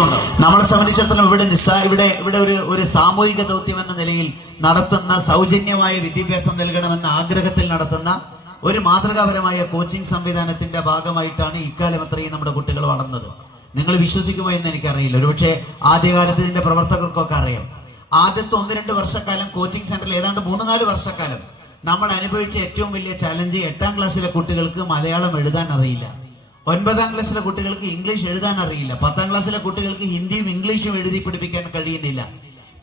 ഉത്തരവാദിത്വമുണ്ട്. നമ്മളെ സംബന്ധിച്ചിടത്തോളം ഇവിടെ ഒരു സാമൂഹിക ദൗത്യം എന്ന നിലയിൽ നടത്തുന്ന സൗജന്യമായ വിദ്യാഭ്യാസം നൽകണമെന്ന ആഗ്രഹത്തിൽ നടത്തുന്ന ഒരു മാതൃകാപരമായ കോച്ചിങ് സംവിധാനത്തിന്റെ ഭാഗമായിട്ടാണ് ഇക്കാലം അത്രയും നമ്മുടെ കുട്ടികൾ വളർന്നത്. നിങ്ങൾ വിശ്വസിക്കുമോ എന്ന് എനിക്കറിയില്ല. ഒരുപക്ഷെ ആദ്യകാലത്ത് ഇതിന്റെ പ്രവർത്തകർക്കൊക്കെ അറിയാം. ആദ്യത്തെ 1-2 വർഷക്കാലം കോച്ചിങ് സെന്ററിൽ ഏതാണ്ട് 3-4 വർഷക്കാലം നമ്മൾ അനുഭവിച്ച ഏറ്റവും വലിയ ചലഞ്ച് 8ാം ക്ലാസ്സിലെ കുട്ടികൾക്ക് മലയാളം എഴുതാൻ അറിയില്ല, 9ാം ക്ലാസ്സിലെ കുട്ടികൾക്ക് ഇംഗ്ലീഷ് എഴുതാൻ അറിയില്ല, 10ാം ക്ലാസ്സിലെ കുട്ടികൾക്ക് ഹിന്ദിയും ഇംഗ്ലീഷും എഴുതി പഠിപ്പിക്കാൻ കഴിയുന്നില്ല.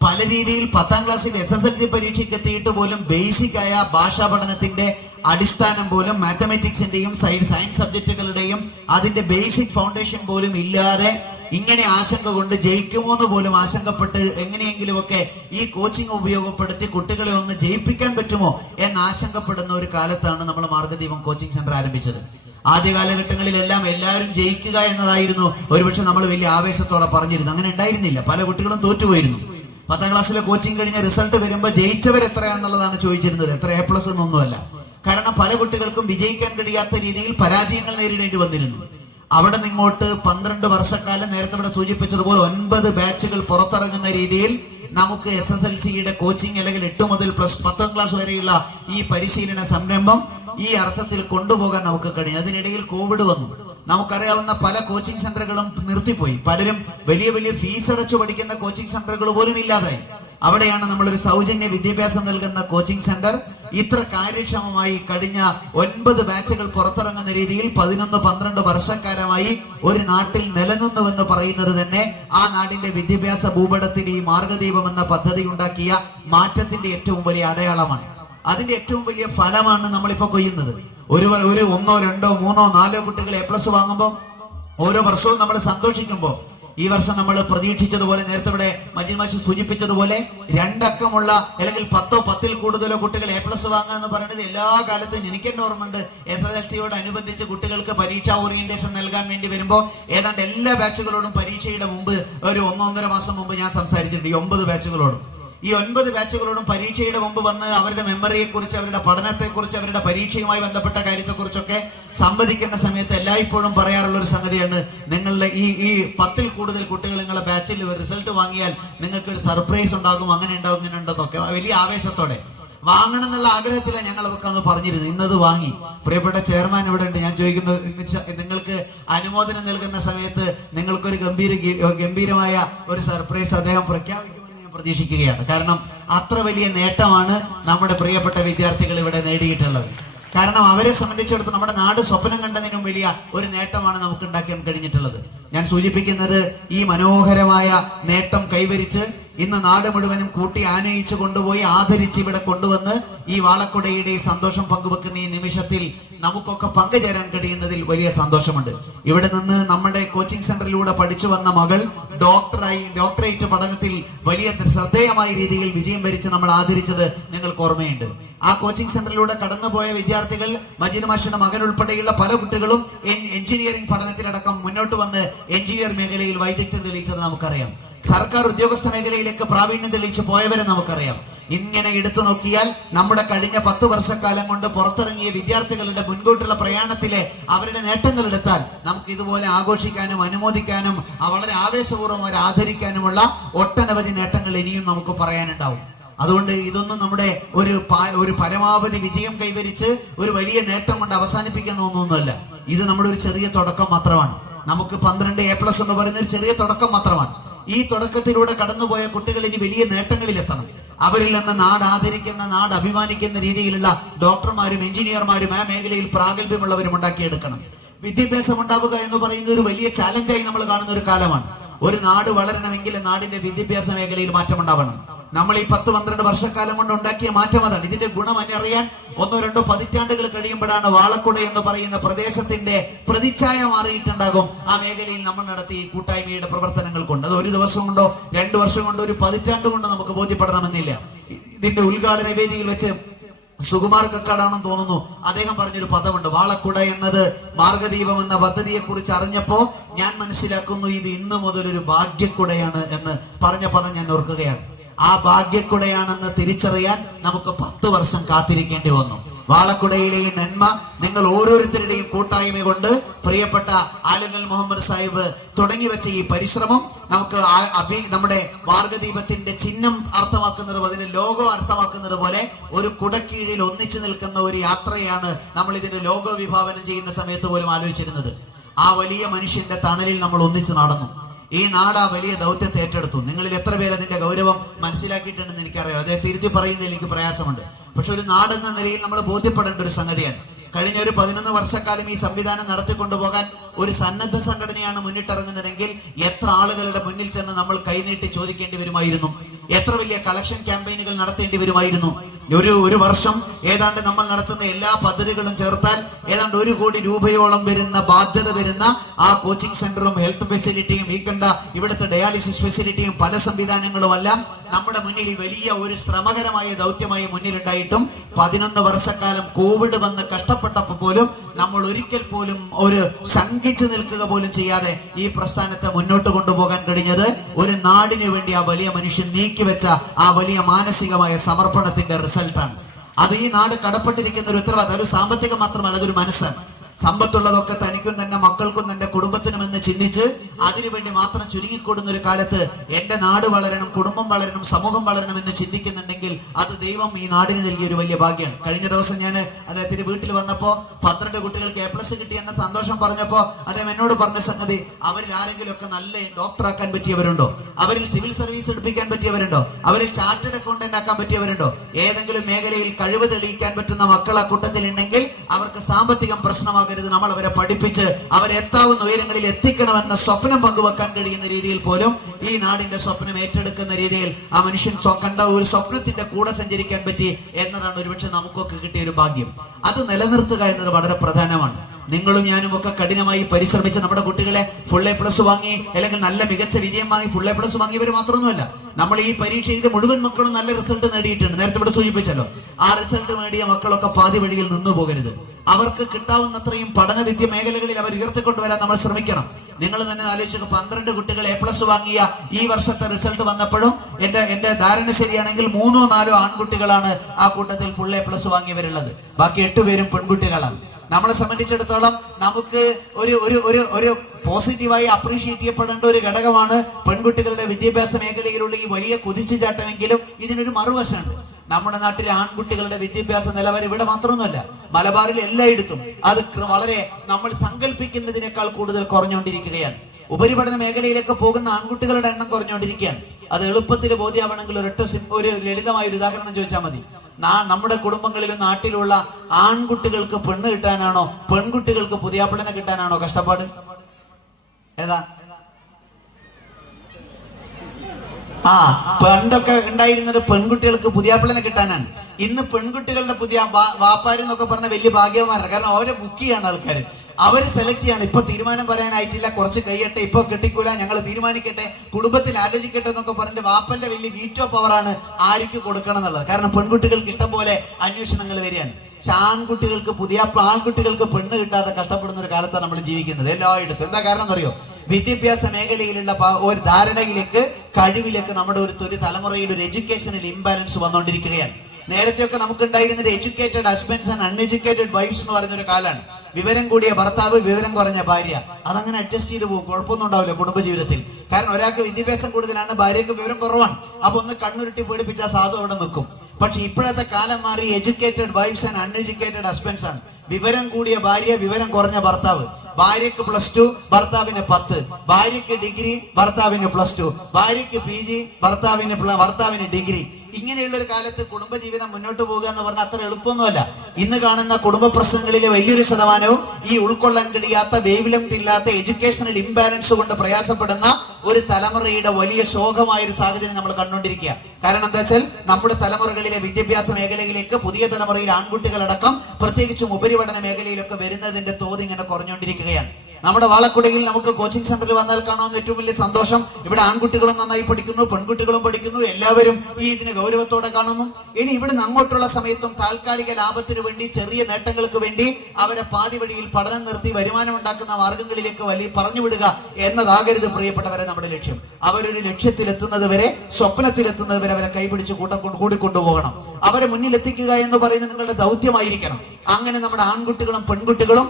പല രീതിയിൽ 10ാം ക്ലാസ്സിൽ SSLC പരീക്ഷയ്ക്ക് എത്തിയിട്ട് പോലും ബേസിക് ആയ ഭാഷാ പഠനത്തിന്റെ അടിസ്ഥാനം പോലും മാത്തമാറ്റിക്സിന്റെയും സയൻസ് സബ്ജക്റ്റുകളുടെയും അതിന്റെ ബേസിക് ഫൗണ്ടേഷൻ പോലും ഇല്ലാതെ ഇങ്ങനെ ആശങ്ക കൊണ്ട് ജയിക്കുമോ എന്ന് പോലും ആശങ്കപ്പെട്ട് എങ്ങനെയെങ്കിലുമൊക്കെ ഈ കോച്ചിങ് ഉപയോഗപ്പെടുത്തി കുട്ടികളെ ഒന്ന് ജയിപ്പിക്കാൻ പറ്റുമോ എന്ന് ആശങ്കപ്പെടുന്ന ഒരു കാലത്താണ് നമ്മൾ മാർഗദീപം കോച്ചിങ് സെന്റർ ആരംഭിച്ചത്. ആദ്യ കാലഘട്ടങ്ങളിലെല്ലാം എല്ലാവരും ജയിക്കുക എന്നതായിരുന്നു ഒരുപക്ഷെ നമ്മൾ വലിയ ആവേശത്തോടെ പറഞ്ഞിരുന്നു. അങ്ങനെ ഉണ്ടായിരുന്നില്ല. പല കുട്ടികളും തോറ്റുപോയിരുന്നു. 10ാം ക്ലാസ്സിലെ കോച്ചിങ് കഴിഞ്ഞ റിസൾട്ട് വരുമ്പോൾ ജയിച്ചവർ എത്രയാന്നുള്ളതാണ് ചോദിച്ചിരുന്നത്, എത്ര A+ എന്നൊന്നുമല്ല. കാരണം പല കുട്ടികൾക്കും വിജയിക്കാൻ കഴിയാത്ത രീതിയിൽ പരാജയങ്ങൾ നേരിടേണ്ടി വന്നിരുന്നു. അവിടെ നിങ്ങോട്ട് 12 വർഷക്കാലം നേരത്തെ ഇവിടെ സൂചിപ്പിച്ചതുപോലെ 9 ബാച്ചുകൾ പുറത്തിറങ്ങുന്ന രീതിയിൽ നമുക്ക് SSLCയുടെ കോച്ചിങ് അല്ലെങ്കിൽ 8 മുതൽ 10ാം ക്ലാസ് വരെയുള്ള ഈ പരിശീലന സംരംഭം ഈ അർത്ഥത്തിൽ കൊണ്ടുപോകാൻ നമുക്ക് കഴിയും. അതിനിടയിൽ കോവിഡ് വന്നു. നമുക്കറിയാവുന്ന പല കോച്ചിങ് സെന്ററുകളും നിർത്തിപ്പോയി. പലരും വലിയ വലിയ ഫീസ് അടച്ചു പഠിക്കുന്ന കോച്ചിങ് സെന്ററുകൾ പോലും ഇല്ലാതായി. അവിടെയാണ് നമ്മളൊരു സൗജന്യ വിദ്യാഭ്യാസം നൽകുന്ന കോച്ചിങ് സെന്റർ ഇത്ര കാര്യക്ഷമമായി കഴിഞ്ഞ 9 ബാച്ചുകൾ പുറത്തിറങ്ങുന്ന രീതിയിൽ 11-12 വർഷക്കാലമായി ഒരു നാട്ടിൽ നിലനിന്നുവെന്ന് പറയുന്നത് തന്നെ ആ നാടിന്റെ വിദ്യാഭ്യാസ ഭൂപടത്തിൽ ഈ മാർഗദീപം എന്ന പദ്ധതി ഉണ്ടാക്കിയ മാറ്റത്തിന്റെ ഏറ്റവും വലിയ അടയാളമാണ്. അതിന്റെ ഏറ്റവും വലിയ ഫലമാണ് നമ്മളിപ്പോ കൊയ്യുന്നത്. ഒരു 1, 2, 3, 4 കുട്ടികൾ A+ വാങ്ങുമ്പോൾ ഓരോ വർഷവും നമ്മൾ സന്തോഷിക്കുമ്പോൾ ഈ വർഷം നമ്മൾ പ്രതീക്ഷിച്ചതുപോലെ നേരത്തെ ഇവിടെ മജീദ് മാഷ് സൂചിപ്പിച്ചതുപോലെ 2 അക്കമുള്ള അല്ലെങ്കിൽ 10-10ൽ കൂടുതലോ കുട്ടികൾ A+ വാങ്ങുക എന്ന് പറയുന്നത് എല്ലാ കാലത്തും എനിക്കെന്നെ ഓർമ്മയുണ്ട്. SSLCയോട് അനുബന്ധിച്ച് കുട്ടികൾക്ക് പരീക്ഷാ ഓറിയന്റേഷൻ നൽകാൻ വേണ്ടി വരുമ്പോൾ ഏതാണ്ട് എല്ലാ ബാച്ചുകളോടും പരീക്ഷയുടെ മുമ്പ് ഒരു 1-1.5 മാസം മുമ്പ് ഞാൻ സംസാരിച്ചിട്ടുണ്ട്. ഈ 9 ബാച്ചുകളോടും ഈ 9 ബാച്ചുകളോടും പരീക്ഷയുടെ മുമ്പ് വന്ന് അവരുടെ മെമ്മറിയെക്കുറിച്ച്, അവരുടെ പഠനത്തെക്കുറിച്ച്, അവരുടെ പരീക്ഷയുമായി ബന്ധപ്പെട്ട കാര്യത്തെക്കുറിച്ചൊക്കെ സംവദിക്കുന്ന സമയത്ത് എല്ലായ്പ്പോഴും പറയാറുള്ള ഒരു സംഗതിയാണ്, നിങ്ങളുടെ ഈ 10ൽ കൂടുതൽ കുട്ടികൾ നിങ്ങളുടെ ബാച്ചിൽ റിസൾട്ട് വാങ്ങിയാൽ നിങ്ങൾക്ക് ഒരു സർപ്രൈസ് ഉണ്ടാകും, അങ്ങനെ ഉണ്ടാകും, ഇങ്ങനെ ഉണ്ടെന്നൊക്കെ വലിയ ആവേശത്തോടെ വാങ്ങണം എന്നുള്ള ആഗ്രഹത്തിലാണ് ഞങ്ങൾ അതൊക്കെ അന്ന് പറഞ്ഞിരുന്നത്. ഇന്നത് വാങ്ങി. പ്രിയപ്പെട്ട ചെയർമാൻ ഇവിടെ ഉണ്ട്. ഞാൻ ചോദിക്കുന്നത്, നിങ്ങൾക്ക് അനുമോദനം നൽകുന്ന സമയത്ത് നിങ്ങൾക്കൊരു ഗംഭീരമായ ഒരു സർപ്രൈസ് അദ്ദേഹം പ്രഖ്യാപിക്കും പ്രതീക്ഷിക്കുകയാണ്. കാരണം അത്ര വലിയ നേട്ടമാണ് നമ്മുടെ പ്രിയപ്പെട്ട വിദ്യാർത്ഥികൾ ഇവിടെ നേടിയിട്ടുള്ളത്. കാരണം അവരെ സംബന്ധിച്ചിടത്തോളം നമ്മുടെ നാട് സ്വപ്നം കണ്ടതിനും വലിയ ഒരു നേട്ടമാണ് നമുക്ക് ഉണ്ടാക്കാൻ കഴിഞ്ഞിട്ടുള്ളത്. ഞാൻ സൂചിപ്പിക്കുന്നത് ഈ മനോഹരമായ നേട്ടം കൈവരിച്ച് ഇന്ന് നാട് മുഴുവനും കൂട്ടി ആനയിച്ചു കൊണ്ടുപോയി ആദരിച്ച് ഇവിടെ കൊണ്ടുവന്ന് ഈ വാളക്കുടയുടെ ഈ സന്തോഷം പങ്കുവെക്കുന്ന ഈ നിമിഷത്തിൽ നമുക്കൊക്കെ പങ്കുചേരാൻ കഴിയുന്നതിൽ വലിയ സന്തോഷമുണ്ട്. ഇവിടെ നിന്ന് നമ്മുടെ കോച്ചിങ് സെന്ററിലൂടെ പഠിച്ചു വന്ന മകൾ ഡോക്ടറേറ്റ് പഠനത്തിൽ വലിയ ശ്രദ്ധേയമായ രീതിയിൽ വിജയം വരിച്ച് നമ്മൾ ആദരിച്ചത് നിങ്ങൾക്ക് ഓർമ്മയുണ്ട്. ആ കോച്ചിങ് സെന്ററിലൂടെ കടന്നുപോയ വിദ്യാർത്ഥികൾ, മജീദ് മാഷിന്റെ മകൻ ഉൾപ്പെടെയുള്ള പല കുട്ടികളും എഞ്ചിനീയറിംഗ് പഠനത്തിലടക്കം മുന്നോട്ട് വന്ന് എഞ്ചിനീയർ മേഖലയിൽ വൈദഗ്ധ്യം തെളിയിച്ചത് നമുക്കറിയാം. സർക്കാർ ഉദ്യോഗസ്ഥ മേഖലയിലേക്ക് പ്രാവീണ്യം തെളിയിച്ചു പോയവരെ നമുക്കറിയാം. ഇങ്ങനെ എടുത്തു നോക്കിയാൽ നമ്മുടെ കഴിഞ്ഞ 10 വർഷക്കാലം കൊണ്ട് പുറത്തിറങ്ങിയ വിദ്യാർത്ഥികളുടെ മുൻകൂട്ടുള്ള പ്രയാണത്തിലെ അവരുടെ നേട്ടങ്ങൾ എടുത്താൽ നമുക്ക് ഇതുപോലെ ആഘോഷിക്കാനും അനുമോദിക്കാനും വളരെ ആവേശപൂർവ്വം അവരെ ആദരിക്കാനുമുള്ള ഒട്ടനവധി നേട്ടങ്ങൾ ഇനിയും നമുക്ക് പറയാനുണ്ടാവും. അതുകൊണ്ട് ഇതൊന്നും നമ്മുടെ ഒരു പരമാവധി വിജയം കൈവരിച്ച് ഒരു വലിയ നേട്ടം കൊണ്ട് അവസാനിപ്പിക്കുന്ന ഒന്നൊന്നുമല്ല. ഇത് നമ്മുടെ ഒരു ചെറിയ തുടക്കം മാത്രമാണ്. നമുക്ക് 12 A+ എന്ന് പറയുന്ന ഒരു ചെറിയ തുടക്കം മാത്രമാണ്. ഈ തുടക്കത്തിലൂടെ കടന്നുപോയ കുട്ടികൾ ഇനി വലിയ നേട്ടങ്ങളിലെത്തണം. അവരിൽ നിന്ന് നാട് ആദരിക്കുന്ന, നാട് അഭിമാനിക്കുന്ന രീതിയിലുള്ള ഡോക്ടർമാരും എഞ്ചിനീയർമാരും ആ മേഖലയിൽ പ്രാഗൽഭ്യമുള്ളവരും ഉണ്ടാക്കിയെടുക്കണം. വിദ്യാഭ്യാസം ഉണ്ടാവുക എന്ന് പറയുന്ന ഒരു വലിയ ചാലഞ്ചായി നമ്മൾ കാണുന്ന ഒരു കാലമാണ്. ഒരു നാട് വളരണമെങ്കിൽ നാടിന്റെ വിദ്യാഭ്യാസ മേഖലയിൽ മാറ്റം ഉണ്ടാവണം. നമ്മൾ ഈ 10-12 വർഷക്കാലം കൊണ്ട് ഉണ്ടാക്കിയ മാറ്റം അതാണ്. ഇതിന്റെ ഗുണം അറിയാൻ 1-2 പതിറ്റാണ്ടുകൾ കഴിയുമ്പോഴാണ് വാളക്കുട എന്ന് പറയുന്ന പ്രദേശത്തിന്റെ പ്രതിച്ഛായ മാറിയിട്ടുണ്ടാകും ആ മേഖലയിൽ നമ്മൾ നടത്തിയ കൂട്ടായ്മയുടെ പ്രവർത്തനങ്ങൾ കൊണ്ട്. അത് ഒരു ദിവസം കൊണ്ടോ 2 വർഷം കൊണ്ടോ ഒരു പതിറ്റാണ്ട് കൊണ്ടോ നമുക്ക് ബോധ്യപ്പെടണമെന്നില്ല. ഇതിന്റെ ഉദ്ഘാടന വേദിയിൽ വെച്ച് സുകുമാർ കക്കാടാണെന്ന് തോന്നുന്നു, അദ്ദേഹം പറഞ്ഞൊരു പദമുണ്ട്, വാളക്കുട എന്നത് മാർഗദീപം എന്ന പദ്ധതിയെ കുറിച്ച് അറിഞ്ഞപ്പോ ഞാൻ മനസ്സിലാക്കുന്നു ഇത് ഇന്നു മുതൽ ഒരു ഭാഗ്യക്കുടയാണ് എന്ന് പറഞ്ഞ പദം ഞാൻ ഓർക്കുകയാണ്. ആ ഭാഗ്യക്കുടയാണെന്ന് തിരിച്ചറിയാൻ നമുക്ക് 10 വർഷം കാത്തിരിക്കേണ്ടി വന്നു. വാളക്കുടയിലെ ഈ നന്മ നിങ്ങൾ ഓരോരുത്തരുടെയും കൂട്ടായ്മ കൊണ്ട് പ്രിയപ്പെട്ട ആലുങ്ങൽ മുഹമ്മദ് സാഹിബ് തുടങ്ങി വെച്ച ഈ പരിശ്രമം നമുക്ക് നമ്മുടെ മാർഗദീപത്തിന്റെ ചിഹ്നം അർത്ഥമാക്കുന്നത്, അതിന്റെ ലോഗോ അർത്ഥമാക്കുന്നത് പോലെ ഒരു കുടക്കീഴിൽ ഒന്നിച്ചു നിൽക്കുന്ന ഒരു യാത്രയാണ് നമ്മൾ ഇതിന്റെ ലോഗോ വിഭാവനം ചെയ്യുന്ന സമയത്ത് പോലും ആലോചിച്ചിരുന്നത്. ആ വലിയ മനുഷ്യന്റെ തണലിൽ നമ്മൾ ഒന്നിച്ചു നടന്നു. ഈ നാട് ആ വലിയ ദൗത്യത്തെ ഏറ്റെടുത്തു. നിങ്ങളിൽ എത്ര പേര് അതിന്റെ ഗൗരവം മനസ്സിലാക്കിയിട്ടുണ്ടെന്ന് എനിക്കറിയാം. അത് തിരുത്തി പറയുന്നതിൽ എനിക്ക് പ്രയാസമുണ്ട്. പക്ഷെ ഒരു നാടെന്ന നിലയിൽ നമ്മൾ ബോധ്യപ്പെടേണ്ട ഒരു സംഗതിയാണ്. കഴിഞ്ഞ ഒരു 11 വർഷക്കാലം ഈ സംവിധാനം നടത്തിക്കൊണ്ടുപോകാൻ ഒരു സന്നദ്ധ സംഘടനയാണ് മുന്നിട്ടിറങ്ങുന്നതെങ്കിൽ എത്ര ആളുകളുടെ മുന്നിൽ ചെന്ന് നമ്മൾ കൈനീട്ടി ചോദിക്കേണ്ടി വരുമായിരുന്നു, എത്ര വലിയ കളക്ഷൻ ക്യാമ്പയിനുകൾ നടത്തേണ്ടി വരുമായിരുന്നു. ഒരു വർഷം ഏതാണ്ട് നമ്മൾ നടത്തുന്ന എല്ലാ പദ്ധതികളും ചേർത്താൽ ഏതാണ്ട് 1 കോടി രൂപയോളം വരുന്ന ബാധ്യത വരുന്ന ആ കോച്ചിങ് സെന്ററും ഹെൽത്ത് ഫെസിലിറ്റിയും ഈ കണ്ട ഇവിടുത്തെ ഡയാലിസിസ് ഫെസിലിറ്റിയും പല സംവിധാനങ്ങളും എല്ലാം നമ്മുടെ മുന്നിൽ വലിയ ഒരു ശ്രമകരമായ ദൗത്യമായി മുന്നിലുണ്ടായിട്ടും 11 വർഷക്കാലം കോവിഡ് വന്ന് കഷ്ടപ്പെട്ടപ്പോൾ പോലും നമ്മൾ ഒരിക്കൽ പോലും ഒരു ശങ്കിച്ചു നിൽക്കുക പോലും ചെയ്യാതെ ഈ പ്രസ്ഥാനത്തെ മുന്നോട്ട് കൊണ്ടുപോകാൻ കഴിഞ്ഞത് ഒരു നാടിനു വേണ്ടി ആ വലിയ മനുഷ്യൻ നീക്കിവെച്ച ആ വലിയ മാനസികമായ സമർപ്പണത്തിന്റെ റിസൾട്ടാണ്. അത് ഈ നാട് കടപ്പെട്ടിരിക്കുന്ന ഒരു ഉത്തരവാദിത്തം. ഒരു സാമ്പത്തികം മാത്രമല്ല, അതൊരു മനസ്സാണ്. സമ്പത്തുള്ളതൊക്കെ തനിക്കും തന്റെ മക്കൾക്കും തന്റെ കുടുംബത്തിനും എന്ന് ചിന്തിച്ച് അതിനുവേണ്ടി മാത്രം ചുരുങ്ങിക്കൂടുന്ന ഒരു കാലത്ത് എന്റെ നാട് വളരണം, കുടുംബം വളരണം, സമൂഹം വളരണം എന്ന് ചിന്തിക്കുന്നുണ്ടെങ്കിൽ അത് ദൈവം ഈ നാടിന് നൽകിയ ഒരു വലിയ ഭാഗ്യമാണ്. കഴിഞ്ഞ ദിവസം ഞാൻ അദ്ദേഹത്തിന്റെ വീട്ടിൽ വന്നപ്പോ 12 കുട്ടികൾക്ക് A+ കിട്ടിയെന്ന സന്തോഷം പറഞ്ഞപ്പോ അദ്ദേഹം എന്നോട് പറഞ്ഞ സംഗതി, അവരിൽ ആരെങ്കിലും ഒക്കെ നല്ല ഡോക്ടറാക്കാൻ പറ്റിയവരുണ്ടോ, അവരിൽ സിവിൽ സർവീസ് എടുപ്പിക്കാൻ പറ്റിയവരുണ്ടോ, അവരിൽ ചാർട്ടേഡ് അക്കൗണ്ടന്റ് ആക്കാൻ പറ്റിയവരുണ്ടോ, ഏതെങ്കിലും മേഖലയിൽ കഴിവ് തെളിയിക്കാൻ പറ്റുന്ന മക്കൾ ആ കൂട്ടത്തിൽ ഉണ്ടെങ്കിൽ അവർക്ക് സാമ്പത്തികം പ്രശ്നമാകും. നമ്മൾ അവരെ പഠിപ്പിച്ച് അവരെത്താവുന്ന ഉയരങ്ങളിൽ എത്തിക്കണമെന്ന സ്വപ്നം പങ്കുവെക്കാൻ കഴിയുന്ന രീതിയിൽ പോലും ഈ നാടിന്റെ സ്വപ്നം ഏറ്റെടുക്കുന്ന രീതിയിൽ ആ മനുഷ്യൻ കണ്ട ഒരു സ്വപ്നത്തിന്റെ കൂടെ സഞ്ചരിക്കാൻ പറ്റി എന്നതാണ് ഒരുപക്ഷെ നമുക്കൊക്കെ കിട്ടിയ ഒരു ഭാഗ്യം. അത് നിലനിർത്തുക എന്നത് വളരെ പ്രധാനമാണ്. നിങ്ങളും ഞാനും ഒക്കെ കഠിനമായി പരിശ്രമിച്ച് നമ്മുടെ കുട്ടികളെ ഫുൾ A+ വാങ്ങി അല്ലെങ്കിൽ നല്ല മികച്ച വിജയം വാങ്ങി ഫുൾ A+ വാങ്ങിയവർ മാത്രമൊന്നുമല്ല. നമ്മൾ ഈ പരീക്ഷ എഴുതി മുഴുവൻ മക്കളും നല്ല റിസൾട്ട് നേടിയിട്ടുണ്ട്. നേരത്തെ ഇവിടെ സൂചിപ്പിച്ചല്ലോ, ആ റിസൾട്ട് നേടിയ മക്കളൊക്കെ പാതി വഴിയിൽ നിന്നു പോകരുത്. അവർക്ക് കിട്ടാവുന്നത്രയും പഠന വിദ്യ മേഖലകളിൽ അവർ ഉയർത്തിക്കൊണ്ടുവരാൻ നമ്മൾ ശ്രമിക്കണം. നിങ്ങൾ തന്നെ ആലോചിച്ച് 12 കുട്ടികൾ A+ വാങ്ങിയ ഈ വർഷത്തെ റിസൾട്ട് വന്നപ്പോഴും എന്റെ ധാരണ ശരിയാണെങ്കിൽ 3 or 4 ആൺകുട്ടികളാണ് ആ കൂട്ടത്തിൽ ഫുൾ A+ വാങ്ങിയവരുള്ളത്. ബാക്കി 8 പേരും പെൺകുട്ടികളാണ്. നമ്മളെ സംബന്ധിച്ചിടത്തോളം നമുക്ക് ഒരു പോസിറ്റീവായി അപ്രീഷിയേറ്റ് ചെയ്യപ്പെടേണ്ട ഒരു ഘടകമാണ് പെൺകുട്ടികളുടെ വിദ്യാഭ്യാസ മേഖലയിലുള്ള ഈ വലിയ കുതിച്ചുചാട്ടമെങ്കിലും ഇതിനൊരു മറുവശമുണ്ട്. നമ്മുടെ നാട്ടിലെ ആൺകുട്ടികളുടെ വിദ്യാഭ്യാസ നിലവാരം ഇവിടെ മാത്രമൊന്നുമല്ല, മലബാറിൽ എല്ലായിടത്തും അത് വളരെ നമ്മൾ സങ്കല്പിക്കുന്നതിനേക്കാൾ കൂടുതൽ കുറഞ്ഞുകൊണ്ടിരിക്കുകയാണ്. ഉപരിപഠന മേഖലയിലേക്ക് പോകുന്ന ആൺകുട്ടികളുടെ എണ്ണം കുറഞ്ഞുകൊണ്ടിരിക്കുകയാണ്. അത് എളുപ്പത്തിൽ ബോധ്യമാവണമെങ്കിൽ ഒരു ലളിതമായ ഒരു ഉദാഹരണം ചോദിച്ചാൽ മതി. നമ്മുടെ കുടുംബങ്ങളിലും നാട്ടിലുള്ള ആൺകുട്ടികൾക്ക് പെണ്ണ് കിട്ടാനാണോ പെൺകുട്ടികൾക്ക് പുതിയാപ്പിളനെ കിട്ടാനാണോ കഷ്ടപ്പാട്? ഏതാ? പണ്ടൊക്കെ ഉണ്ടായിരുന്നത് പെൺകുട്ടികൾക്ക് പുതിയാപ്പിളനെ കിട്ടാനാണ്. ഇന്ന് പെൺകുട്ടികളുടെ പുതിയ വാപ്പാരെന്നൊക്കെ പറഞ്ഞ വലിയ ഭാഗ്യവന്മാരാണ്. കാരണം അവരെ ബുക്ക് ചെയ്യാണ് ആൾക്കാർ, അവര് സെലക്ട് ചെയ്യാണ്. ഇപ്പൊ തീരുമാനം പറയാനായിട്ടില്ല, കുറച്ച് കഴിയട്ടെ, ഇപ്പൊ കിട്ടിക്കൂല, ഞങ്ങൾ തീരുമാനിക്കട്ടെ, കുടുംബത്തിൽ ആലോചിക്കട്ടെ എന്നൊക്കെ പറഞ്ഞിട്ട് വാപ്പന്റെ വലിയ വീറ്റോ പവറാണ് ആർക്ക് കൊടുക്കണം എന്നുള്ളത്. കാരണം പെൺകുട്ടികൾക്ക് ഇഷ്ടം പോലെ അന്വേഷണങ്ങൾ വരികയാണ്. ആൺകുട്ടികൾക്ക് പെണ്ണ് കിട്ടാതെ കഷ്ടപ്പെടുന്ന ഒരു കാലത്താണ് നമ്മൾ ജീവിക്കുന്നത് എല്ലായിടത്തും. എന്താ കാരണം എന്നറിയോ? വിദ്യാഭ്യാസ മേഖലയിലുള്ള ഒരു ധാരണയിലേക്ക്, കഴിവിലേക്ക് നമ്മുടെ ഒരു തലമുറയുടെ ഒരു എഡ്യൂക്കേഷണൽ ഇംബാലൻസ് വന്നുകൊണ്ടിരിക്കുകയാണ്. നേരത്തെയൊക്കെ നമുക്കുണ്ടായിരുന്നത് educated husbands and uneducated wives എന്ന് പറയുന്ന ഒരു കാലാണ്. വിവരം കൂടിയ ഭർത്താവ്, വിവരം കുറഞ്ഞ ഭാര്യ. അതങ്ങനെ അഡ്ജസ്റ്റ് ചെയ്ത് പോകും, കുഴപ്പമൊന്നും ഉണ്ടാവില്ല കുടുംബജീവിതത്തിൽ. കാരണം ഒരാൾക്ക് വിദ്യാഭ്യാസം കൂടുതലാണ്, ഭാര്യയ്ക്ക് വിവരം കുറവാണ്. അപ്പൊ ഒന്ന് കണ്ണുരുട്ടി പേടിപ്പിച്ചാൽ സാധു അവിടെ നിൽക്കും. പക്ഷെ ഇപ്പോഴത്തെ കാലം മാറി educated wives and uneducated husbands ആണ്. വിവരം കൂടിയ ഭാര്യ, വിവരം കുറഞ്ഞ ഭർത്താവ്. ഭാര്യയ്ക്ക് +2, ഭർത്താവിന് 10. ഭാര്യയ്ക്ക് ഡിഗ്രി, ഭർത്താവിന് +2. ഭാര്യയ്ക്ക് PG, ഭർത്താവിന് ഡിഗ്രി. ഇങ്ങനെയുള്ള ഒരു കാലത്ത് കുടുംബജീവിതം മുന്നോട്ട് പോകുക എന്ന് പറഞ്ഞാൽ അത്ര എളുപ്പമൊന്നുമല്ല. ഇന്ന് കാണുന്ന കുടുംബ പ്രശ്നങ്ങളിലെ വലിയൊരു ശതമാനവും ഈ ഉൾക്കൊള്ളാൻ കഴിയാത്ത, വേവ് ലെങ്ത് ഇല്ലാത്ത എഡ്യൂക്കേഷണൽ ഇംബാലൻസ് കൊണ്ട് പ്രയാസപ്പെടുന്ന ഒരു തലമുറയുടെ വലിയ ശോകമായ ഒരു സാഹചര്യം നമ്മൾ കണ്ടുകൊണ്ടിരിക്കുക. കാരണം എന്താ വെച്ചാൽ നമ്മുടെ തലമുറകളിലെ വിദ്യാഭ്യാസ മേഖലയിലേക്ക് പുതിയ തലമുറയിൽ ആൺകുട്ടികളടക്കം പ്രത്യേകിച്ചും ഉപരിപഠന മേഖലയിലൊക്കെ വരുന്നതിന്റെ തോത് ഇങ്ങനെ കുറഞ്ഞുകൊണ്ടിരിക്കുകയാണ്. നമ്മുടെ വാളക്കുടയിൽ നമുക്ക് കോച്ചിങ് സെന്ററിൽ വന്നാൽ കാണാവുന്ന ഏറ്റവും വലിയ സന്തോഷം, ഇവിടെ ആൺകുട്ടികളും നന്നായി പഠിക്കുന്നു, പെൺകുട്ടികളും പഠിക്കുന്നു, എല്ലാവരും ഈ ഇതിനെ ഗൗരവത്തോടെ കാണുന്നു. ഇനി ഇവിടുന്ന് അങ്ങോട്ടുള്ള സമയത്തും താൽക്കാലിക ലാഭത്തിന് വേണ്ടി, ചെറിയ നേട്ടങ്ങൾക്ക് വേണ്ടി അവരെ പാതി വഴിയിൽ പഠനം നിർത്തി വരുമാനം ഉണ്ടാക്കുന്ന മാർഗങ്ങളിലേക്ക് പറഞ്ഞു വിടുക എന്നതാകരുത് പ്രിയപ്പെട്ടവരെ നമ്മുടെ ലക്ഷ്യം. അവരൊരു ലക്ഷ്യത്തിലെത്തുന്നത് വരെ, സ്വപ്നത്തിലെത്തുന്നത് വരെ അവരെ കൈപിടിച്ച് കൂടിക്കൊണ്ടുപോകണം. അവരെ മുന്നിലെത്തിക്കുക എന്ന് പറയുന്നത് നിങ്ങളുടെ ദൗത്യമായിരിക്കണം. അങ്ങനെ നമ്മുടെ ആൺകുട്ടികളും പെൺകുട്ടികളും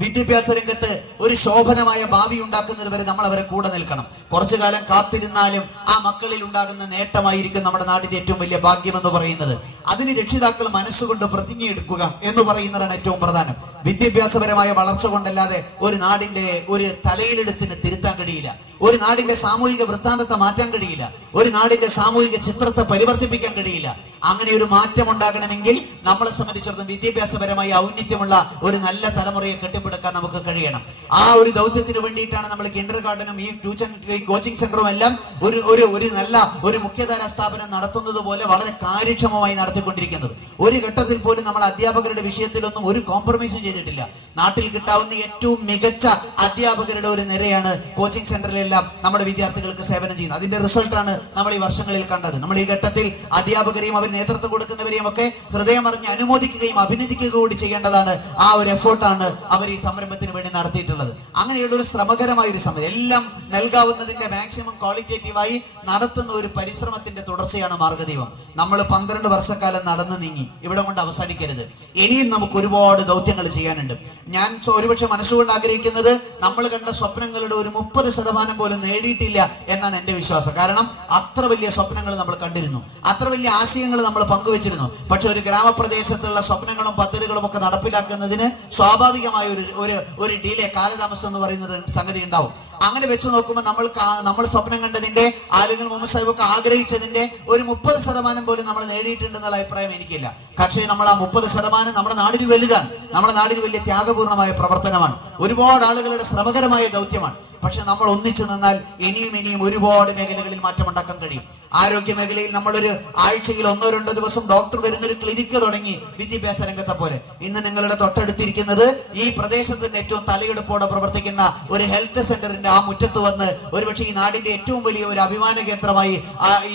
വിദ്യാഭ്യാസ രംഗത്ത് ഒരു ശോഭനമായ ഭാവി ഉണ്ടാക്കുന്നത് വരെ നമ്മൾ അവരെ കൂടെ നിൽക്കണം. കുറച്ചു കാലം കാത്തിരുന്നാലും ആ മക്കളിൽ ഉണ്ടാകുന്ന നേട്ടമായിരിക്കും നമ്മുടെ നാടിന്റെ ഏറ്റവും വലിയ ഭാഗ്യം എന്ന് പറയുന്നത്. അതിന് രക്ഷിതാക്കൾ മനസ്സുകൊണ്ട് പ്രതിജ്ഞയെടുക്കുക എന്ന് പറയുന്നതാണ് ഏറ്റവും പ്രധാനം. വിദ്യാഭ്യാസപരമായ വളർച്ച കൊണ്ടല്ലാതെ ഒരു നാടിന്റെ ഒരു തലയിലെടുത്തിന് തിരുത്താൻ കഴിയില്ല. ഒരു നാടിന്റെ സാമൂഹിക വൃത്താന്തത്തെ മാറ്റാൻ കഴിയില്ല. ഒരു നാടിന്റെ സാമൂഹിക ചിത്രത്തെ പരിവർത്തിപ്പിക്കാൻ കഴിയില്ല. അങ്ങനെ ഒരു മാറ്റം ഉണ്ടാകണമെങ്കിൽ നമ്മളെ സംബന്ധിച്ചിടത്തോളം വിദ്യാഭ്യാസപരമായി ഔന്നത്യമുള്ള ഒരു നല്ല തലമുറയെ കെട്ടിപ്പടുക്കാൻ നമുക്ക് കഴിയണം. ആ ഒരു ദൗത്യത്തിന് വേണ്ടിയിട്ടാണ് നമ്മൾ കിൻഡർ ഗാർഡനും ഈ കോച്ചിങ് സെന്ററും എല്ലാം ഒരു നല്ല ഒരു മുഖ്യധാര സ്ഥാപനം നടത്തുന്നത് പോലെ വളരെ കാര്യക്ഷമമായി നടത്തിക്കൊണ്ടിരിക്കുന്നത്. ഒരു ഘട്ടത്തിൽ പോലും നമ്മൾ അധ്യാപകരുടെ വിഷയത്തിലൊന്നും ഒരു കോംപ്രമൈസും ചെയ്തിട്ടില്ല. നാട്ടിൽ കിട്ടാവുന്ന ഏറ്റവും മികച്ച അധ്യാപകരുടെ ഒരു നിരയാണ് കോച്ചിങ് സെന്ററിലെല്ലാം നമ്മുടെ വിദ്യാർത്ഥികൾക്ക് സേവനം ചെയ്യുന്നത്. അതിന്റെ റിസൾട്ടാണ് നമ്മൾ ഈ വർഷങ്ങളിൽ കണ്ടത്. നമ്മൾ ഈ ഘട്ടത്തിൽ അധ്യാപകരെയും അവർ നേതൃത്വം കൊടുക്കുന്നവരെയും ഒക്കെ ഹൃദയമറിഞ്ഞ് അനുമോദിക്കുകയും അഭിനന്ദിക്കുക കൂടി ചെയ്യേണ്ടതാണ്. ആ ഒരു എഫേർട്ടാണ് അവർ ഈ സംരംഭത്തിന് വേണ്ടി നടത്തിയിട്ടുള്ളത്. അങ്ങനെയുള്ള ഒരു ശ്രമകരമായ ഒരു സമയം, എല്ലാം നൽകാവുന്നതിന്റെ മാക്സിമം ക്വാളിറ്റേറ്റീവായി നടത്തുന്ന ഒരു പരിശ്രമത്തിന്റെ തുടർച്ചയാണ് മാർഗ്ഗദീപം. നമ്മൾ 12 വർഷക്കാലം നടന്നു നീങ്ങി, ഇവിടെ കൊണ്ട് അവസാനിക്കരുത്. ഇനിയും നമുക്ക് ഒരുപാട് ദൗത്യങ്ങൾ ചെയ്യാനുണ്ട്. ഞാൻ ഒരുപക്ഷെ മനസ്സുകൊണ്ട് ആഗ്രഹിക്കുന്നത് നമ്മൾ കണ്ട സ്വപ്നങ്ങളുടെ ഒരു 30% പോലും നേടിയിട്ടില്ല എന്നാണ് എന്റെ വിശ്വാസം. കാരണം അത്ര വലിയ സ്വപ്നങ്ങൾ നമ്മൾ കണ്ടിരുന്നു, അത്ര വലിയ ആശയങ്ങൾ നമ്മൾ പങ്കുവച്ചിരുന്നു. പക്ഷെ ഒരു ഗ്രാമപ്രദേശത്തുള്ള സ്വപ്നങ്ങളും പദ്ധതികളും ഒക്കെ നടപ്പിലാക്കുന്നതിന് സ്വാഭാവികമായ ഒരു ഡിലേ, കാലതാമസം എന്ന് പറയുന്നത് സംഗതി ഉണ്ടാവും. അങ്ങനെ വെച്ച് നോക്കുമ്പോൾ നമ്മൾ സ്വപ്നം കണ്ടതിന്റെ, ആലുങ്ങൽ മുഹമ്മദ് സാഹിബ് ഒക്കെ ആഗ്രഹിച്ചതിന്റെ ഒരു 30% പോലും നമ്മൾ നേടിയിട്ടുണ്ടെന്നുള്ള അഭിപ്രായം എനിക്കില്ല. പക്ഷേ നമ്മൾ ആ 30% നമ്മുടെ നാടിന് വലുതാണ്. നമ്മുടെ നാടിന് വലിയ ത്യാഗപൂർണമായ പ്രവർത്തനമാണ്. ഒരുപാട് ആളുകളുടെ ശ്രമകരമായ ദൗത്യമാണ്. പക്ഷെ നമ്മൾ ഒന്നിച്ചു നിന്നാൽ ഇനിയും ഒരുപാട് മേഖലകളിൽ മാറ്റമുണ്ടാക്കാൻ കഴിയും. ആരോഗ്യ മേഖലയിൽ നമ്മളൊരു ആഴ്ചയിൽ 1-2 ദിവസം ഡോക്ടർ വരുന്നൊരു ക്ലിനിക്ക് തുടങ്ങി, വിദ്യാഭ്യാസ രംഗത്തെ പോലെ. ഇന്ന് നിങ്ങളുടെ തൊട്ടടുത്തിരിക്കുന്നത് ഈ പ്രദേശത്തിന്റെ ഏറ്റവും തലയെടുപ്പോടെ പ്രവർത്തിക്കുന്ന ഒരു ഹെൽത്ത് സെന്ററിന്റെ ആ മുറ്റത്ത് വന്ന് ഒരുപക്ഷെ ഈ നാടിന്റെ ഏറ്റവും വലിയ ഒരു അഭിമാന കേന്ദ്രമായി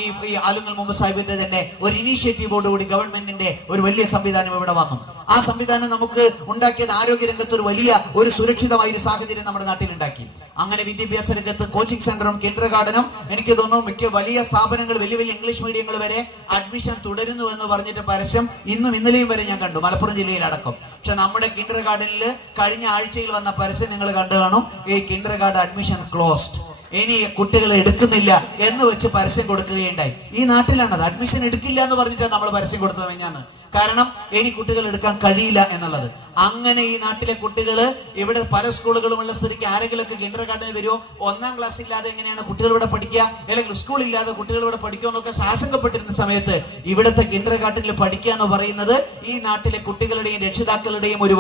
ഈ ആലുങ്ങൽ മുഹമ്മദ് സാഹിബിന്റെ തന്നെ ഒരു ഇനീഷ്യേറ്റീവോടുകൂടി ഗവൺമെന്റിന്റെ ഒരു വലിയ സംവിധാനം ഇവിടെ വന്നു. ആ സംവിധാനം നമുക്ക് ഉണ്ടാക്കിയത് ആരോഗ്യ രംഗത്ത് ഒരു സുരക്ഷിതമായ ഒരു സാഹചര്യം നമ്മുടെ നാട്ടിൽ ഉണ്ടാക്കി. അങ്ങനെ വിദ്യാഭ്യാസ രംഗത്ത് കോച്ചിങ് സെന്ററും കിൻഡർ ഗാർഡനും എനിക്ക് തോന്നുന്നു മിക്ക വലിയ സ്ഥാപനങ്ങൾ, വലിയ ഇംഗ്ലീഷ് മീഡിയങ്ങൾ വരെ അഡ്മിഷൻ തുടരുന്നു എന്ന് പറഞ്ഞിട്ട് പരസ്യം ഇന്നലെയും വരെ ഞാൻ കണ്ടു, മലപ്പുറം ജില്ലയിലടക്കം. പക്ഷെ നമ്മുടെ കിൻഡർ ഗാർഡനിൽ കഴിഞ്ഞ ആഴ്ചയിൽ വന്ന പരസ്യം നിങ്ങൾ കണ്ടു കാണും, ഈ കിൻഡർ ഗാർഡൻ അഡ്മിഷൻ ക്ലോസ്ഡ്, ഇനി കുട്ടികളെ എടുക്കുന്നില്ല എന്ന് വെച്ച് പരസ്യം കൊടുക്കുകയുണ്ടായി. ഈ നാട്ടിലാണത്. അഡ്മിഷൻ എടുക്കില്ല എന്ന് പറഞ്ഞിട്ടാണ് നമ്മൾ പരസ്യം കൊടുത്തത് മെഞ്ഞാന്ന്. കാരണം ഇനി കുട്ടികൾ എടുക്കാൻ കഴിയില്ല എന്നുള്ളത്. അങ്ങനെ ഈ നാട്ടിലെ കുട്ടികള് ഇവിടെ പല സ്കൂളുകളുമുള്ള സ്ഥിതിക്ക് ആരെങ്കിലുമൊക്കെ കിൻഡർ ഗാർഡന് വരുമോ, 1ാം ക്ലാസ് ഇല്ലാതെ എങ്ങനെയാണ് കുട്ടികൾ ഇവിടെ പഠിക്കുക, അല്ലെങ്കിൽ സ്കൂൾ ഇല്ലാതെ കുട്ടികൾ ഇവിടെ പഠിക്കുക എന്നൊക്കെ ആശങ്കപ്പെട്ടിരുന്ന സമയത്ത് ഇവിടുത്തെ കിൻഡർ ഗാർഡനിൽ പഠിക്കുക എന്ന് പറയുന്നത് ഈ നാട്ടിലെ കുട്ടികളുടെയും രക്ഷിതാക്കളുടെയും ഒരു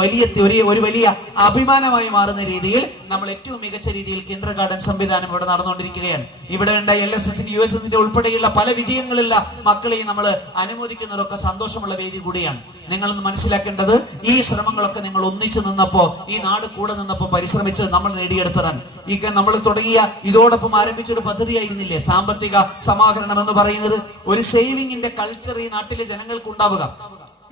വലിയ അഭിമാനമായി മാറുന്ന രീതിയിൽ നമ്മൾ ഏറ്റവും മികച്ച രീതിയിൽ കിൻഡർ ഗാർഡൻ സംവിധാനം ഇവിടെ നടന്നുകൊണ്ടിരിക്കുകയാണ്. ഇവിടെ ഉണ്ടായ LSSന്റെ USSന്റെ ഉൾപ്പെടെയുള്ള പല വിജയങ്ങളുള്ള മക്കളെയും നമ്മൾ അനുമോദിക്കുന്നതൊക്കെ സന്തോഷമുള്ള വേദി കൂടിയാണ്. നിങ്ങളൊന്ന് മനസ്സിലാക്കേണ്ടത്, ഈ ശ്രമങ്ങളൊക്കെ നിങ്ങൾ ഒന്നിച്ചു നിന്നപ്പോ, ഈ നാട് കൂടെ നിന്നപ്പോ പരിശ്രമിച്ച് നമ്മൾ നേടിയെടുത്തതാണ്. ഈ നമ്മൾ തുടങ്ങിയ ഇതോടൊപ്പം ആരംഭിച്ച ഒരു പദ്ധതിയായിരുന്നില്ലേ സാമ്പത്തിക സമാഹരണം എന്ന് പറയുന്നത്. ഒരു സേവിങ്ങിന്റെ കൾച്ചർ ഈ നാട്ടിലെ ജനങ്ങൾക്ക് ഉണ്ടാവുക.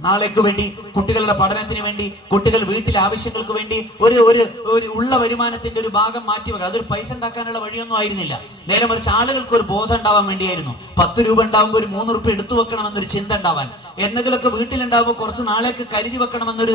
നാളേക്ക് വേണ്ടി, കുട്ടികളുടെ പഠനത്തിന് വേണ്ടി, കുട്ടികൾ വീട്ടിലെ ആവശ്യങ്ങൾക്ക് വേണ്ടി ഒരു ഉള്ള വരുമാനത്തിന്റെ ഒരു ഭാഗം മാറ്റിവെക്കുക. അതൊരു പൈസ ഉണ്ടാക്കാനുള്ള വഴിയൊന്നും ആയിരുന്നില്ല. നേരെ മറിച്ച് ആളുകൾക്ക് ഒരു ബോധം ഉണ്ടാവാൻ വേണ്ടിയായിരുന്നു. 10 രൂപ ഉണ്ടാകുമ്പോൾ ഒരു 3 റുപ്യ എടുത്തു വെക്കണമെന്നൊരു ചിന്ത ഉണ്ടാവാൻ, എന്തെങ്കിലുമൊക്കെ വീട്ടിലുണ്ടാകുമ്പോൾ കുറച്ച് നാളേക്ക് കരുതി വെക്കണമെന്നൊരു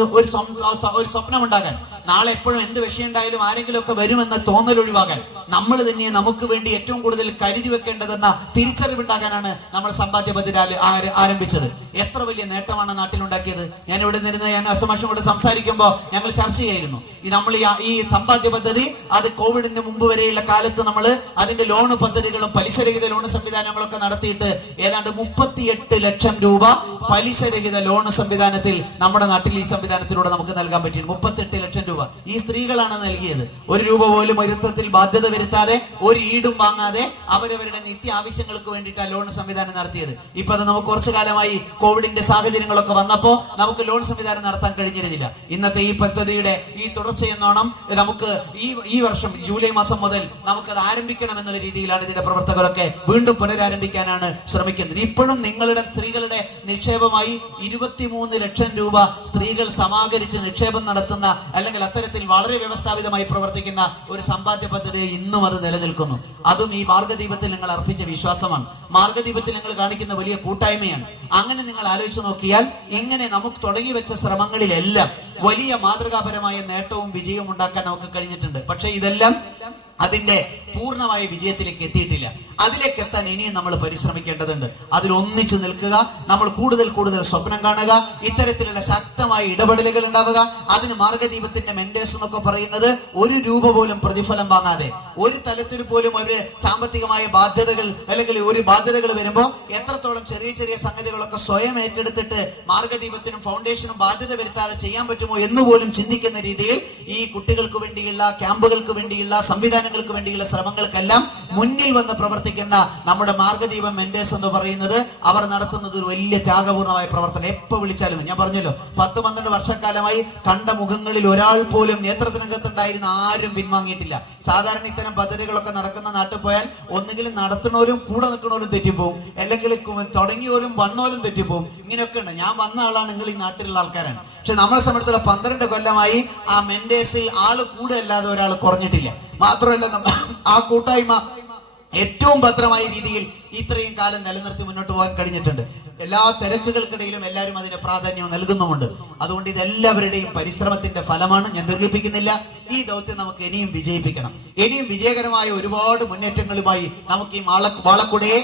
സ്വപ്നം ഉണ്ടാകാൻ, നാളെ എപ്പോഴും എന്ത് വിഷയം ഉണ്ടായാലും ആരെങ്കിലുമൊക്കെ വരുമെന്ന തോന്നൽ ഒഴിവാകാൻ, നമ്മൾ തന്നെ നമുക്ക് വേണ്ടി ഏറ്റവും കൂടുതൽ കരുതി വെക്കേണ്ടതെന്ന തിരിച്ചറിവുണ്ടാകാനാണ് നമ്മൾ സമ്പാദ്യ പദ്ധതി ആരംഭിച്ചത്. എത്ര വലിയ നേട്ടമാണ് നാട്ടിലുണ്ടാക്കിയത്. ഞാൻ ഇവിടെ നിന്ന് അസമാഷോട് സംസാരിക്കുമ്പോൾ ഞങ്ങൾ ചർച്ച ചെയ്യായിരുന്നു, നമ്മൾ ഈ സമ്പാദ്യ പദ്ധതി അത് കോവിഡിന് മുമ്പ് വരെയുള്ള കാലത്ത് നമ്മൾ അതിന്റെ ലോൺ പദ്ധതികളും പലിശരഹിത ലോൺ സംവിധാനങ്ങളൊക്കെ നടത്തിയിട്ട് ഏതാണ്ട് 38 ലക്ഷം രൂപ പലിശരഹിത ലോൺ സംവിധാനത്തിൽ നമ്മുടെ നാട്ടിൽ ഈ സംവിധാനത്തിലൂടെ നമുക്ക് നൽകാൻ പറ്റി. 38 ലക്ഷം രൂപ ഈ സ്ത്രീകളാണ് നൽകിയത്. ഒരു രൂപ പോലും ഒരുത്തത്തിൽ ബാധ്യത വരുത്താതെ, ഒരു ഈടും വാങ്ങാതെ അവരവരുടെ നിത്യ ആവശ്യങ്ങൾക്ക് വേണ്ടിയിട്ടാണ് ലോൺ സംവിധാനം നടത്തിയത്. ഇപ്പൊ അത് നമുക്ക് കുറച്ചു കാലമായി കോവിഡിന്റെ സാഹചര്യങ്ങളൊക്കെ വന്നപ്പോൾ നമുക്ക് ലോൺ സംവിധാനം നടത്താൻ കഴിഞ്ഞിരുന്നില്ല. ഇന്നത്തെ ഈ പദ്ധതിയുടെ ഈ തുടർച്ചയെന്നോണം നമുക്ക് ഈ വർഷം ജൂലൈ മാസം മുതൽ നമുക്കത് ആരംഭിക്കണം എന്നുള്ള രീതിയിലാണ് ഇതിന്റെ പ്രവർത്തകരൊക്കെ വീണ്ടും പുനരാരംഭിക്കാനാണ് ശ്രമിക്കുന്നത്. ഇപ്പോഴും നിങ്ങളുടെ സ്ത്രീകളുടെ നിക്ഷേപമായി 23 ലക്ഷം രൂപ സ്ത്രീകൾ സമാഹരിച്ച് നിക്ഷേപം നടത്തുന്ന, അല്ലെങ്കിൽ അത്തരത്തിൽ വളരെ വ്യവസ്ഥാപിതമായി പ്രവർത്തിക്കുന്ന ഒരു സമ്പാദ്യ പദ്ധതി ഇന്നും അത് നിലനിൽക്കുന്നു. അതും ഈ മാർഗദീപത്തിൽ നിങ്ങൾ അർപ്പിച്ച വിശ്വാസമാണ്. മാർഗദീപത്തിൽ നിങ്ങൾ കാണിക്കുന്ന വലിയ കൂട്ടായ്മയാണ്. അങ്ങനെ നിങ്ങൾ ആലോചിച്ച് നോക്കിയാൽ ഇങ്ങനെ നമുക്ക് തുടങ്ങി വെച്ച ശ്രമങ്ങളിലെല്ലാം വലിയ മാതൃകാപരമായ നേട്ടവും വിജയവും ഉണ്ടാക്കാൻ നമുക്ക് കഴിഞ്ഞിട്ടുണ്ട്. പക്ഷെ ഇതെല്ലാം അതിന്റെ പൂർണ്ണമായ വിജയത്തിലേക്ക് എത്തിയിട്ടില്ല. അതിലേക്ക് എത്താൻ ഇനിയും നമ്മൾ പരിശ്രമിക്കേണ്ടതുണ്ട്. അതിൽ ഒന്നിച്ചു നിൽക്കുക, നമ്മൾ കൂടുതൽ കൂടുതൽ സ്വപ്നം കാണുക, ഇത്തരത്തിലുള്ള ശക്തമായ ഇടപെടലുകൾ ഉണ്ടാവുക. അതിന് മാർഗദീപത്തിന്റെ മെന്റേഴ്സ് എന്നൊക്കെ പറയുന്നത് 1 രൂപ പോലും പ്രതിഫലം വാങ്ങാതെ, ഒരു തലത്തിൽ പോലും ഒരു സാമ്പത്തികമായ ബാധ്യതകൾ അല്ലെങ്കിൽ ഒരു ബാധ്യതകൾ വരുമ്പോൾ എത്രത്തോളം ചെറിയ ചെറിയ സംഗതികളൊക്കെ സ്വയം ഏറ്റെടുത്തിട്ട് മാർഗദീപത്തിനും ഫൗണ്ടേഷനും ബാധ്യത വരുത്താതെ ചെയ്യാൻ പറ്റുമോ എന്നുപോലും ചിന്തിക്കുന്ന രീതിയിൽ ഈ കുട്ടികൾക്ക് വേണ്ടിയുള്ള ക്യാമ്പുകൾക്ക് വേണ്ടിയുള്ള സംവിധാനങ്ങൾക്ക് വേണ്ടിയുള്ള ശ്രമങ്ങൾക്കെല്ലാം മുന്നിൽ വന്ന് പ്രവർത്തിക്കുന്ന നമ്മുടെ മാർഗദീപം മെന്റേഴ്സ് എന്ന് പറയുന്നത് അവർ നടത്തുന്നത് ഒരു വലിയ ത്യാഗപൂർണമായ പ്രവർത്തനം. എപ്പോ വിളിച്ചാലും, ഞാൻ പറഞ്ഞല്ലോ 10-12 വർഷക്കാലമായി കണ്ട മുഖങ്ങളിൽ ഒരാൾ പോലും നേതൃത്വരംഗത്തുണ്ടായിരുന്ന ആരും പിൻവാങ്ങിയിട്ടില്ല. സാധാരണ ഇത്തരം പദ്ധതികളൊക്കെ നടക്കുന്ന നാട്ടിൽ പോയാൽ ഒന്നുകിലും നടത്തുന്നവരും കൂടെ നിൽക്കണോലും തെറ്റിപ്പോവും, അല്ലെങ്കിൽ തുടങ്ങിയോലും വന്നോലും തെറ്റിപ്പോവും. ഇങ്ങനെയൊക്കെ ഉണ്ട്. ഞാൻ വന്ന ആളാണ്, നിങ്ങൾ ഈ നാട്ടിലുള്ള ആൾക്കാരാണ്. പക്ഷെ നമ്മളെ സംബന്ധിച്ചുള്ള 12 കൊല്ലമായി ആ മെന്റേഴ്സിൽ ആള് കൂടുതലല്ലാതെ ഒരാൾ കുറഞ്ഞിട്ടില്ല. മാത്രമല്ല ആ കൂട്ടായ്മ ഏറ്റവും ഭദ്രമായ രീതിയിൽ ഇത്രയും കാലം നിലനിർത്തി മുന്നോട്ട് പോകാൻ കഴിഞ്ഞിട്ടുണ്ട്. എല്ലാ തിരക്കുകൾക്കിടയിലും എല്ലാവരും അതിന് പ്രാധാന്യം നൽകുന്നുമുണ്ട്. അതുകൊണ്ട് ഇതെല്ലാവരുടെയും പരിശ്രമത്തിന്റെ ഫലമാണ്. ഞാൻ ദീർഘിപ്പിക്കുന്നില്ല. ഈ ദൗത്യം നമുക്ക് ഇനിയും വിജയിപ്പിക്കണം. ഇനിയും വിജയകരമായ ഒരുപാട് മുന്നേറ്റങ്ങളുമായി നമുക്ക് ഈ വാളക്കുടയെ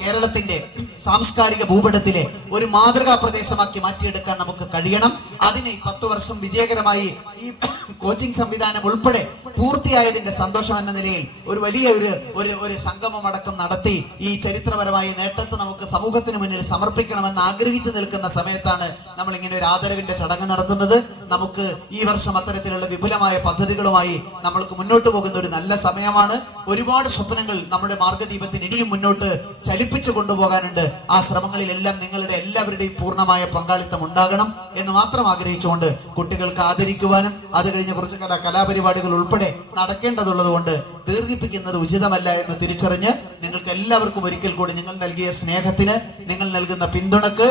കേരളത്തിന്റെ സാംസ്കാരിക ഭൂപടത്തിലെ ഒരു മാതൃകാ പ്രദേശമാക്കി മാറ്റിയെടുക്കാൻ നമുക്ക് കഴിയണം. അതിന് 10 വർഷം വിജയകരമായി ഈ കോച്ചിങ് സംവിധാനം ഉൾപ്പെടെ പൂർത്തിയായതിന്റെ സന്തോഷം എന്ന നിലയിൽ ഒരു വലിയ ഒരു സംഗമം അടക്കം നടത്തി ഈ ചരിത്രപരമായ നേട്ടത്തെ നമുക്ക് സമൂഹത്തിന് മുന്നിൽ സമർപ്പിക്കണമെന്ന് ആഗ്രഹിച്ചു നിൽക്കുന്ന സമയത്താണ് നമ്മൾ ഇങ്ങനെ ഒരു ആദരവിന്റെ ചടങ്ങ് നടത്തുന്നത്. നമുക്ക് ഈ വർഷം അത്തരത്തിലുള്ള വിപുലമായ പദ്ധതികളുമായി നമ്മൾക്ക് മുന്നോട്ട് പോകുന്ന ഒരു നല്ല സമയമാണ്. ഒരുപാട് സ്വപ്നങ്ങൾ നമ്മുടെ മാർഗദീപത്തിന് ഇനിയും മുന്നോട്ട് ചലിപ്പിച്ചു കൊണ്ടുപോകാനുണ്ട്. ആ ശ്രമങ്ങളിലെല്ലാം നിങ്ങളുടെ എല്ലാവരുടെയും പൂർണ്ണമായ പങ്കാളിത്തം ഉണ്ടാകണം എന്ന് മാത്രം ആഗ്രഹിച്ചുകൊണ്ട് കുട്ടികൾക്ക് ആദരിക്കുവാനും അത് കഴിഞ്ഞ് കുറച്ച് കലാപരിപാടികൾ ഉൾപ്പെടെ നടക്കേണ്ടതുള്ളത് കൊണ്ട് ദീർഘിപ്പിക്കുന്നത് ഉചിതമല്ല എന്ന് തിരിച്ചറിഞ്ഞ് നിങ്ങൾക്ക് എല്ലാവർക്കും ഒരിക്കൽ കൂടി നിങ്ങൾ നൽകിയ സ്നേഹത്തിന്, നിങ്ങൾ നൽകുന്ന പിന്തുണക്ക്,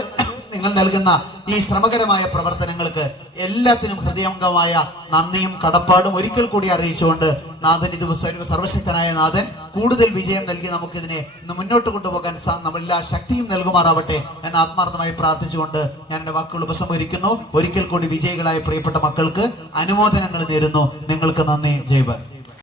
നിങ്ങൾ നൽകുന്ന ഈ ശ്രമകരമായ പ്രവർത്തനങ്ങൾക്ക് എല്ലാത്തിനും ഹൃദയംഗമായ നന്ദിയും കടപ്പാടും ഒരിക്കൽ കൂടി അറിയിച്ചുകൊണ്ട് നാഥൻ, ഇത് സർവശക്തനായ നാഥൻ കൂടുതൽ വിജയം നൽകി നമുക്കിതിനെ ഇന്ന് മുന്നോട്ട് കൊണ്ടുപോകാൻ നമ്മളെല്ലാ ശക്തിയും നൽകുമാറാവട്ടെ എന്ന് ആത്മാർത്ഥമായി പ്രാർത്ഥിച്ചുകൊണ്ട് ഞാൻ എൻ്റെ വാക്കുകൾ ഉപസംഹരിക്കുന്നു. ഒരിക്കൽ കൂടി വിജയികളായ പ്രിയപ്പെട്ട മക്കൾക്ക് അനുമോദനങ്ങൾ നേരുന്നു. നിങ്ങൾക്ക് നന്ദി. ജയ് ഭാരത്.